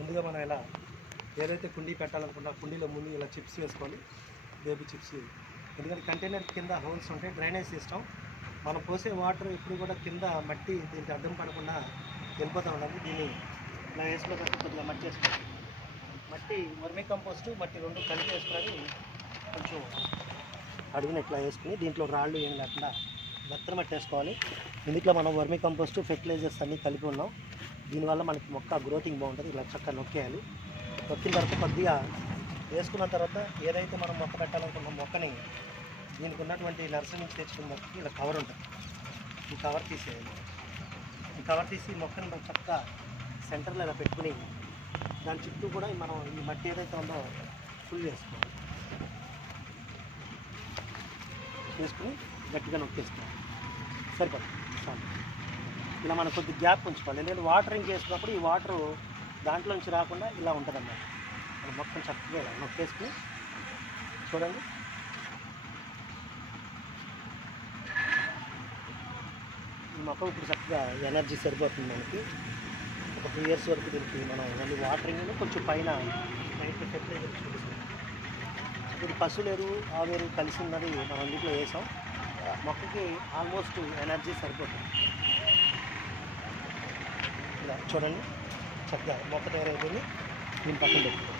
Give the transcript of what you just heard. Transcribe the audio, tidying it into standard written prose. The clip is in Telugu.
ముందుగా మనం ఇలా ఏదైతే కుండీ పెట్టాలనుకున్నా కుండీలో ముందు ఇలా చిప్స్ వేసుకోవాలి, బేబీ చిప్స్. ఎందుకంటే కంటైనర్ కింద హోల్స్ ఉంటాయి, డ్రైనేజ్ సిస్టమ్. మనం పోసే వాటర్ ఎప్పుడు కూడా కింద మట్టి దీనికి అడ్డం పడకుండా వెళ్ళిపోతూ ఉండాలి. దీన్ని ఇలా వేసుకున్న తర్వాత కొద్దిగా మట్టి వేసుకోవాలి. మట్టి వర్మీ కంపోస్ట్ మట్టి రెండు కలిపి వేసుకొని కొంచెం అడుగున ఇట్లా వేసుకుని దీంట్లో రాళ్ళు ఏం లేకుండా మెత్తన మట్టి వేసుకోవాలి. ఇందులో మనం వర్మీ కంపోస్ట్ ఫెర్టిలైజర్స్ అన్నీ కలిపి ఉన్నాం. దీనివల్ల మనకి మొక్క గ్రోతింగ్ బాగుంటుంది. ఇలా చక్కగా నొక్కేయాలి. నొక్కిన తర్వాత కొద్దిగా వేసుకున్న తర్వాత ఏదైతే మనం మొక్క పెట్టాలనుకున్న మొక్కని దీనికి ఉన్నటువంటి నర్సరీ నుంచి తెచ్చుకున్న మొక్కకి ఇలా కవర్ ఉంటుంది. ఈ కవర్ తీసేయాలి. ఈ కవర్ తీసి మొక్కని మనం చక్కగా సెంటర్లో ఇలా పెట్టుకుని దాని చుట్టూ కూడా మనం ఈ మట్టి ఏదైతే ఉందో ఫుల్ వేసుకోవాలి. వేసుకుని గట్టిగా నొక్కేసుకోవాలి. సరిపోతుంది. ఇలా మనం కొద్ది గ్యాప్ ఉంచుకోవాలి. ఎందుకంటే వాటరింగ్ చేసుకున్నప్పుడు ఈ వాటరు దాంట్లో నుంచి రాకుండా ఇలా ఉంటుంది అన్నమాట. మనం మొత్తం చక్కగా ఇలా నొక్కేసుకుని చూడండి. ఈ మొక్క ఇప్పుడు చక్కగా ఎనర్జీ సరిపోతుంది మనకి. ఒక 2 years వరకు దీనికి మనం మళ్ళీ వాటరింగ్ కొంచెం పైన ఫెర్టిలైజర్ చూపిస్తాం. ఇది పశువుల ఎరువు ఆవు ఎరువు కలిసి ఉన్నది మనం అందులో వేసాం. మొక్కకి ఆల్మోస్ట్ ఎనర్జీ సరిపోతుంది. ఇలా చూడండి చక్కగా మొక్క తయారైపోయింది. దీని పక్కన పెట్టుకోండి.